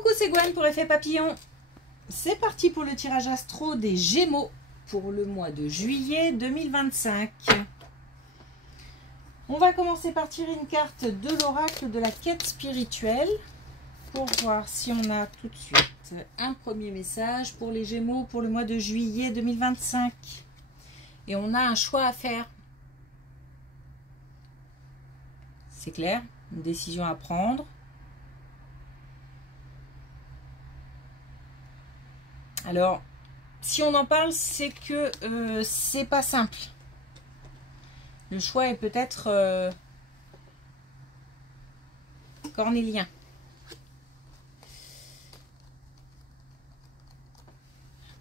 Coucou, c'est Gwen pour Effet Papillon. C'est parti pour le tirage astro des Gémeaux pour le mois de juillet 2025. On va commencer par tirer une carte de l'oracle de la quête spirituelle pour voir si on a tout de suite un premier message pour les Gémeaux pour le mois de juillet 2025. Et on a un choix à faire. C'est clair, une décision à prendre. Alors, si on en parle, c'est que c'est pas simple. Le choix est peut-être cornélien.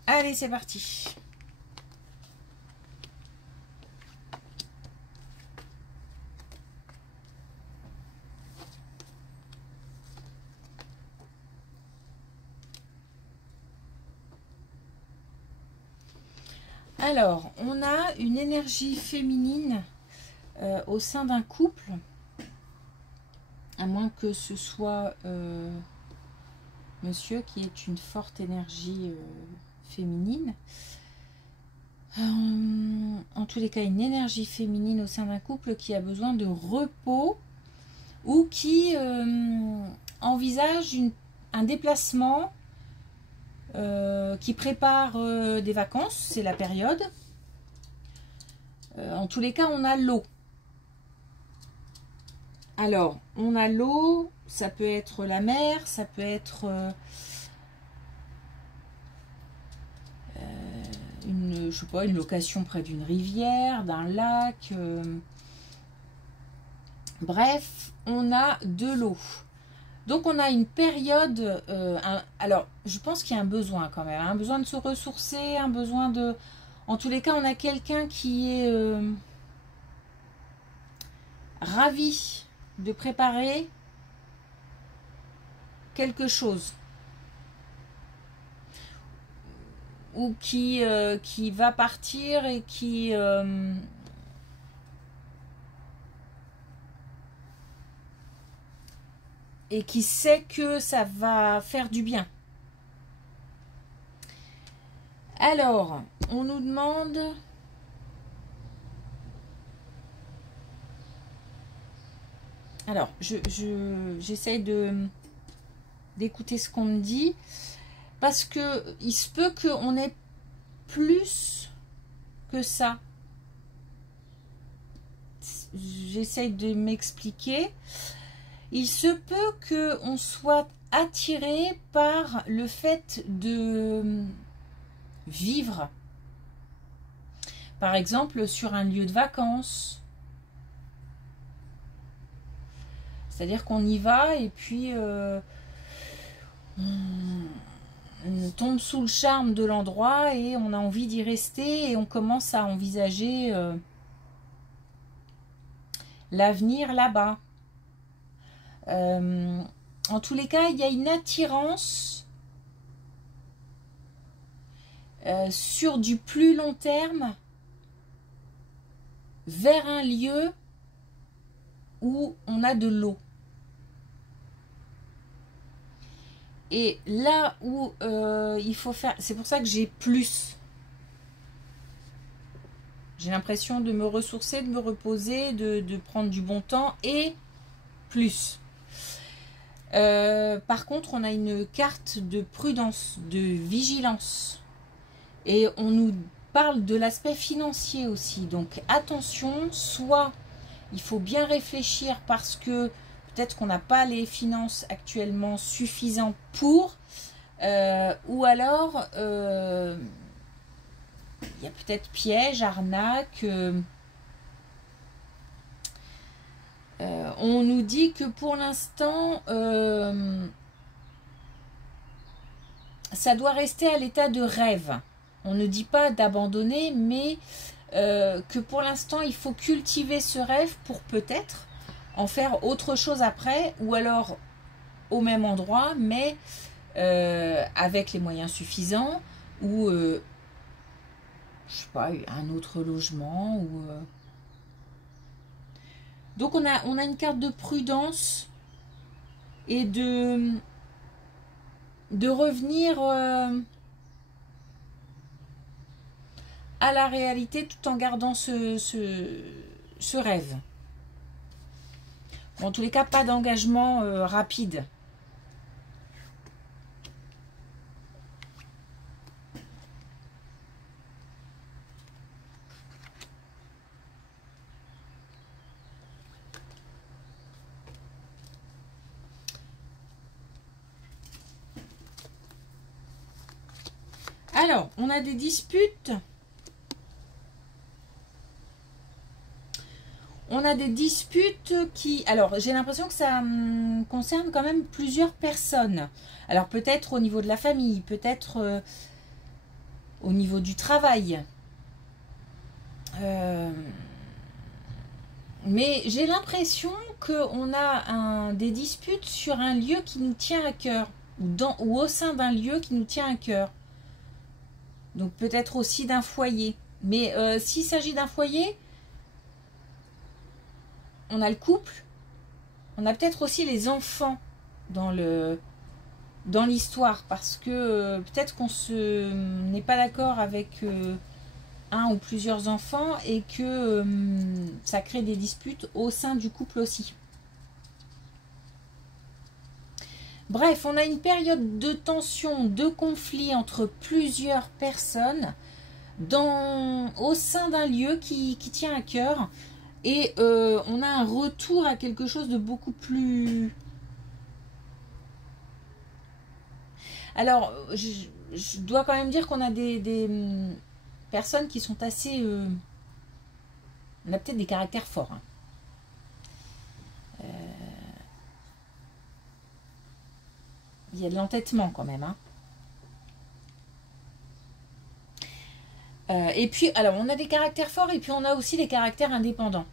Allez, c'est parti. Alors, on a une énergie féminine au sein d'un couple, à moins que ce soit monsieur qui ait une forte énergie féminine. En tous les cas, une énergie féminine au sein d'un couple qui a besoin de repos ou qui envisage un déplacement, qui prépare des vacances, c'est la période. En tous les cas, on a l'eau. Alors, on a l'eau, ça peut être la mer, ça peut être je sais pas, une location près d'une rivière, d'un lac. Bref, on a de l'eau. Donc on a une période, alors je pense qu'il y a un besoin quand même, un besoin de se ressourcer, un besoin de... En tous les cas, on a quelqu'un qui est ravi de préparer quelque chose. Ou qui va partir et qui... et qui sait que ça va faire du bien. Alors, on nous demande... Alors, j'essaye d'écouter ce qu'on me dit, parce que il se peut qu'on ait plus que ça. J'essaye de m'expliquer. Il se peut qu'on soit attiré par le fait de vivre. Par exemple, sur un lieu de vacances. C'est-à-dire qu'on y va et puis on tombe sous le charme de l'endroit et on a envie d'y rester et on commence à envisager l'avenir là-bas. En tous les cas, il y a une attirance sur du plus long terme vers un lieu où on a de l'eau. Et là où il faut faire... C'est pour ça que j'ai plus. J'ai l'impression de me ressourcer, de me reposer, de prendre du bon temps et plus. Par contre, on a une carte de prudence, de vigilance. Et on nous parle de l'aspect financier aussi. Donc attention, soit il faut bien réfléchir parce que peut-être qu'on n'a pas les finances actuellement suffisantes pour, ou alors il y a peut-être piège, arnaque. On nous dit que pour l'instant, ça doit rester à l'état de rêve. On ne dit pas d'abandonner, mais que pour l'instant, il faut cultiver ce rêve pour peut-être en faire autre chose après, ou alors au même endroit, mais avec les moyens suffisants, ou je sais pas, un autre logement, ou... Donc on a une carte de prudence et de de revenir à la réalité tout en gardant ce rêve. Bon, en tous les cas, pas d'engagement rapide. Alors, on a des disputes. On a des disputes qui... Alors, j'ai l'impression que ça concerne quand même plusieurs personnes. Alors, peut-être au niveau de la famille, peut-être au niveau du travail. Mais j'ai l'impression qu'on a des disputes sur un lieu qui nous tient à cœur. Ou au sein d'un lieu qui nous tient à cœur. Donc peut-être aussi d'un foyer. Mais s'il s'agit d'un foyer, on a le couple, on a peut-être aussi les enfants dans l'histoire. Parce que peut-être qu'on n'est pas d'accord avec un ou plusieurs enfants et que ça crée des disputes au sein du couple aussi. Bref, on a une période de tension, de conflit entre plusieurs personnes au sein d'un lieu qui tient à cœur. Et on a un retour à quelque chose de beaucoup plus... Alors, je dois quand même dire qu'on a des personnes qui sont assez... on a peut-être des caractères forts. Hein. Il y a de l'entêtement quand même. Hein. Et puis, alors, on a des caractères forts et puis on a aussi des caractères indépendants.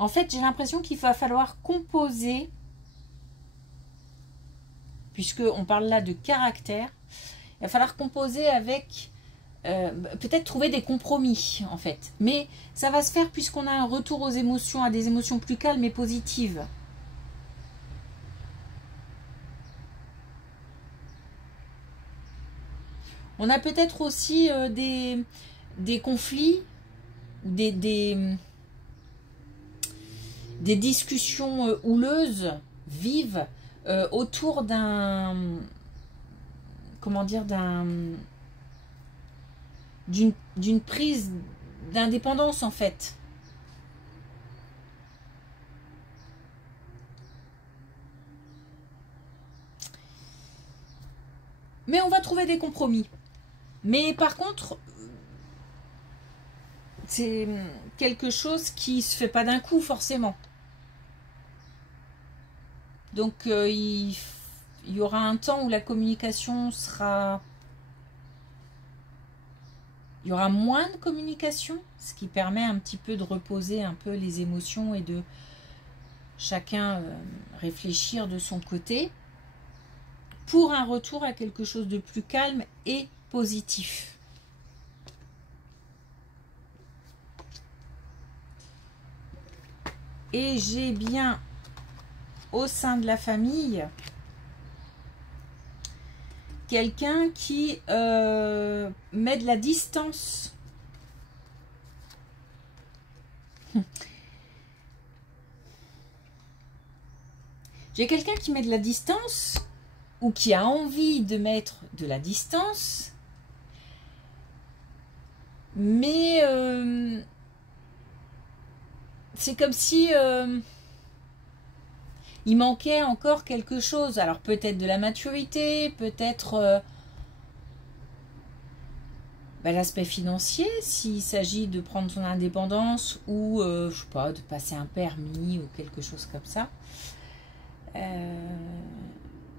En fait, j'ai l'impression qu'il va falloir composer, puisqu'on parle là de caractère, il va falloir composer avec, peut-être trouver des compromis, en fait. Mais ça va se faire puisqu'on a un retour aux émotions, à des émotions plus calmes et positives. On a peut-être aussi des conflits, des discussions houleuses, vives, autour d'un, comment dire, d'une prise d'indépendance en fait. Mais on va trouver des compromis. Mais par contre, c'est quelque chose qui se fait pas d'un coup forcément. Donc il y aura un temps où la communication sera... Il y aura moins de communication, ce qui permet un petit peu de reposer un peu les émotions et de chacun réfléchir de son côté pour un retour à quelque chose de plus calme et positif. Et j'ai bien au sein de la famille quelqu'un qui met de la distance. J'ai quelqu'un qui met de la distance ou qui a envie de mettre de la distance, mais c'est comme si il manquait encore quelque chose. Alors peut-être de la maturité, peut-être l'aspect financier, s'il s'agit de prendre son indépendance ou, je sais pas, de passer un permis ou quelque chose comme ça.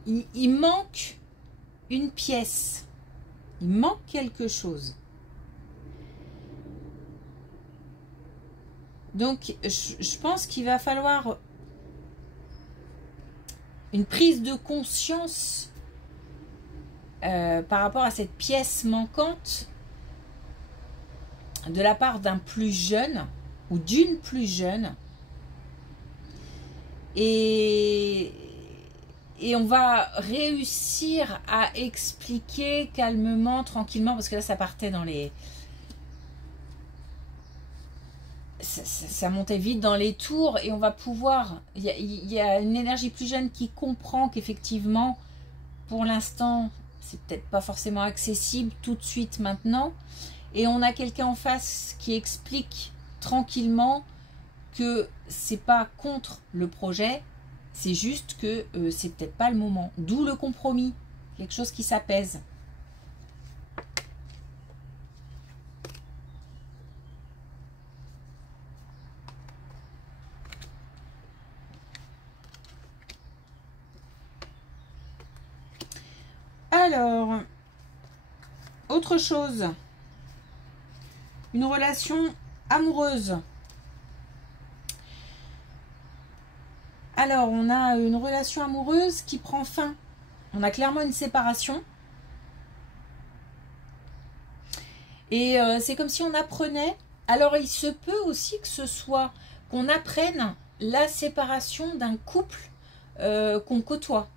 Il manque une pièce. Il manque quelque chose. Donc, je pense qu'il va falloir une prise de conscience par rapport à cette pièce manquante de la part d'un plus jeune ou d'une plus jeune. Et et on va réussir à expliquer calmement, tranquillement, parce que là ça partait dans les... Ça montait vite dans les tours, et on va pouvoir... Il y a une énergie plus jeune qui comprend qu'effectivement, pour l'instant, c'est peut-être pas forcément accessible tout de suite maintenant. Et on a quelqu'un en face qui explique tranquillement que c'est pas contre le projet, c'est juste que c'est peut-être pas le moment. D'où le compromis, quelque chose qui s'apaise. Alors, autre chose, une relation amoureuse. Alors, on a une relation amoureuse qui prend fin. On a clairement une séparation. Et c'est comme si on apprenait. Alors, il se peut aussi que ce soit qu'on apprenne la séparation d'un couple qu'on côtoie.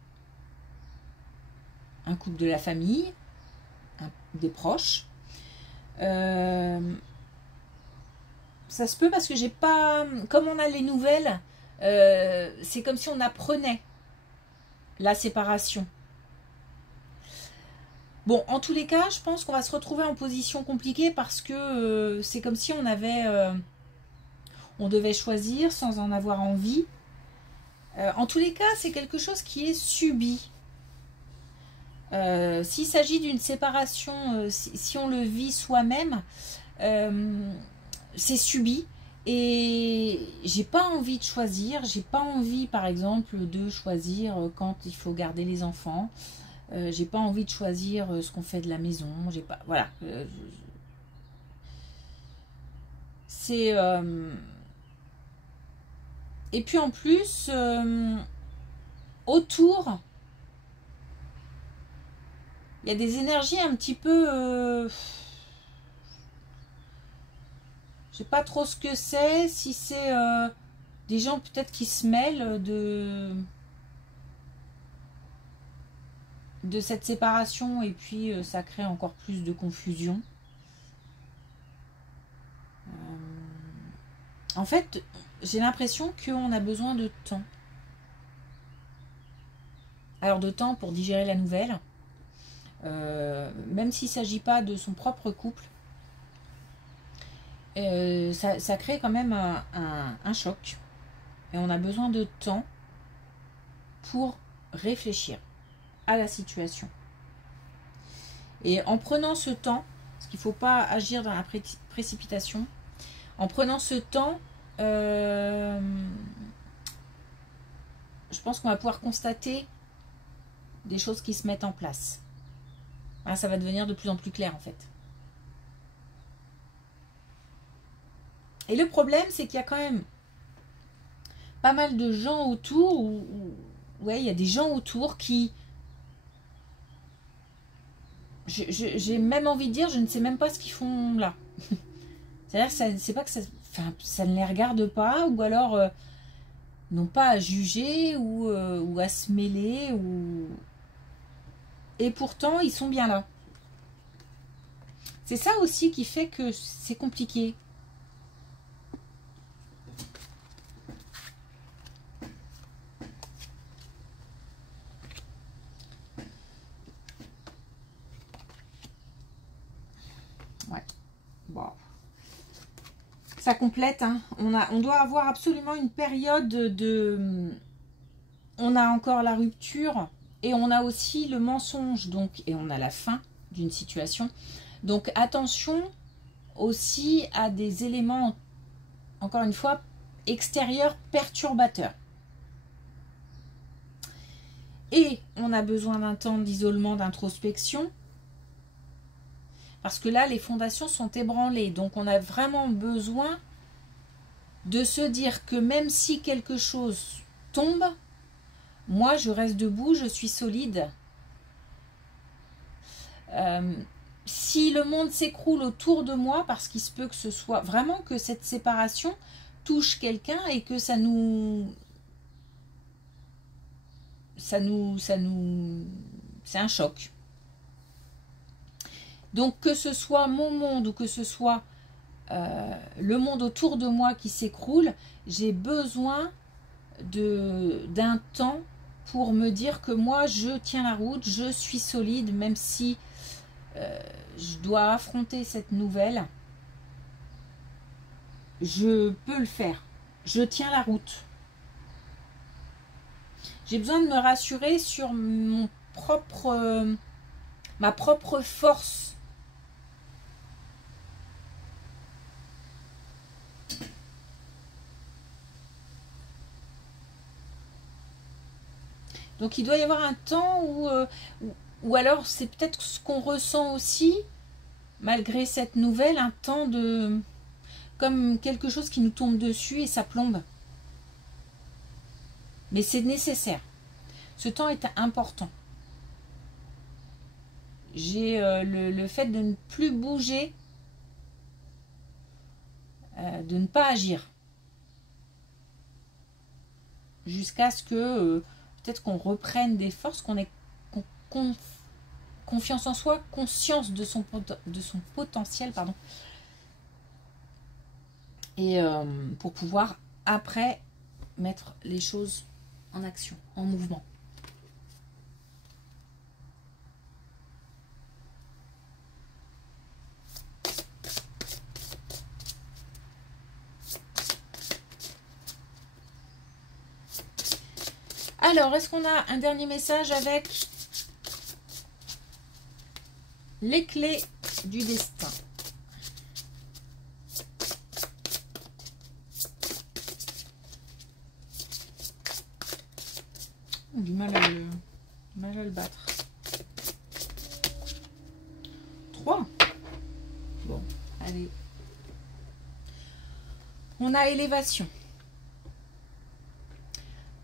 Un couple de la famille, des proches. Ça se peut parce que j'ai pas... Comme on a les nouvelles, c'est comme si on apprenait la séparation. Bon, en tous les cas, je pense qu'on va se retrouver en position compliquée parce que c'est comme si on avait... on devait choisir sans en avoir envie. En tous les cas, c'est quelque chose qui est subi. S'il s'agit d'une séparation, si on le vit soi-même, c'est subi. Et j'ai pas envie de choisir. J'ai pas envie, par exemple, de choisir quand il faut garder les enfants. J'ai pas envie de choisir ce qu'on fait de la maison. J'ai pas, voilà. C'est et puis en plus autour. Il y a des énergies un petit peu... je sais pas trop ce que c'est. Si c'est des gens peut-être qui se mêlent de cette séparation. Et puis ça crée encore plus de confusion. En fait, j'ai l'impression qu'on a besoin de temps. Alors de temps pour digérer la nouvelle. Même s'il ne s'agit pas de son propre couple, ça crée quand même un choc. Et on a besoin de temps pour réfléchir à la situation. Et en prenant ce temps, parce qu'il ne faut pas agir dans la précipitation, en prenant ce temps, je pense qu'on va pouvoir constater des choses qui se mettent en place. Ah, ça va devenir de plus en plus clair en fait. Et le problème, c'est qu'il y a quand même pas mal de gens autour, ouais, il y a des gens autour qui... J'ai même envie de dire, je ne sais même pas ce qu'ils font là. C'est-à-dire que c'est pas que ça, enfin, ça ne les regarde pas, ou alors n'ont pas à juger ou à se mêler, ou... Et pourtant, ils sont bien là. C'est ça aussi qui fait que c'est compliqué. Ouais. Bon. Ça complète, hein. On doit avoir absolument une période de... On a encore la rupture et on a aussi le mensonge, donc, et on a la fin d'une situation. Donc attention aussi à des éléments, encore une fois, extérieurs perturbateurs. Et on a besoin d'un temps d'isolement, d'introspection. Parce que là, les fondations sont ébranlées. Donc, on a vraiment besoin de se dire que même si quelque chose tombe, moi, je reste debout, je suis solide. Si le monde s'écroule autour de moi, parce qu'il se peut que ce soit vraiment que cette séparation touche quelqu'un et que ça nous c'est un choc. Donc que ce soit mon monde ou que ce soit le monde autour de moi qui s'écroule, j'ai besoin d'un temps pour me dire que moi je tiens la route, je suis solide, même si je dois affronter cette nouvelle, je peux le faire, je tiens la route. J'ai besoin de me rassurer sur ma propre force. Donc il doit y avoir un temps où alors c'est peut-être ce qu'on ressent aussi, malgré cette nouvelle, un temps de... comme quelque chose qui nous tombe dessus et ça plombe. Mais c'est nécessaire. Ce temps est important. J'ai le fait de ne plus bouger, de ne pas agir. Jusqu'à ce que... peut-être qu'on reprenne des forces, qu'on ait confiance en soi, conscience de son potentiel, pardon. Et pour pouvoir, après, mettre les choses en action, en mouvement. Alors, est-ce qu'on a un dernier message avec les clés du destin? Du mal à le battre. 3. Bon, allez. On a élévation.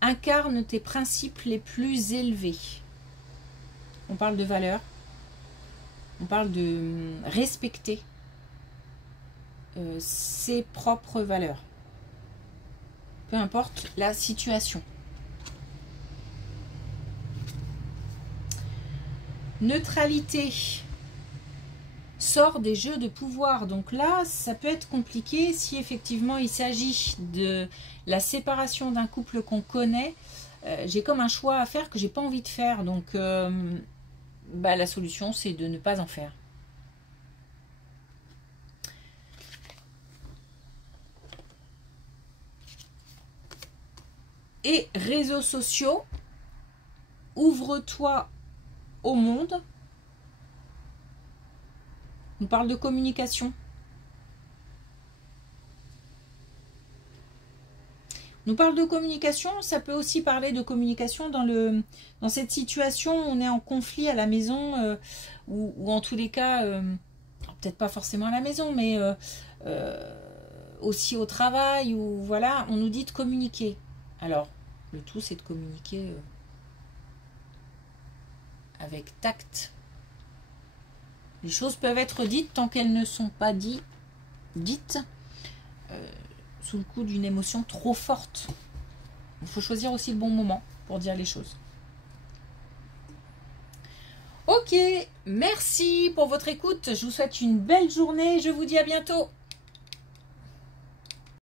Incarne tes principes les plus élevés. On parle de valeur. On parle de respecter ses propres valeurs. Peu importe la situation. Neutralité. Sort des jeux de pouvoir. Donc là, ça peut être compliqué si effectivement il s'agit de la séparation d'un couple qu'on connaît. J'ai comme un choix à faire que j'ai pas envie de faire. Donc la solution, c'est de ne pas en faire. Et réseaux sociaux, ouvre-toi au monde. On parle de communication. On parle de communication, ça peut aussi parler de communication dans cette situation où on est en conflit à la maison, ou en tous les cas, peut-être pas forcément à la maison, mais aussi au travail, ou voilà, on nous dit de communiquer. Alors, le tout, c'est de communiquer avec tact. Les choses peuvent être dites tant qu'elles ne sont pas dites sous le coup d'une émotion trop forte. Il faut choisir aussi le bon moment pour dire les choses. Ok, merci pour votre écoute. Je vous souhaite une belle journée. Je vous dis à bientôt.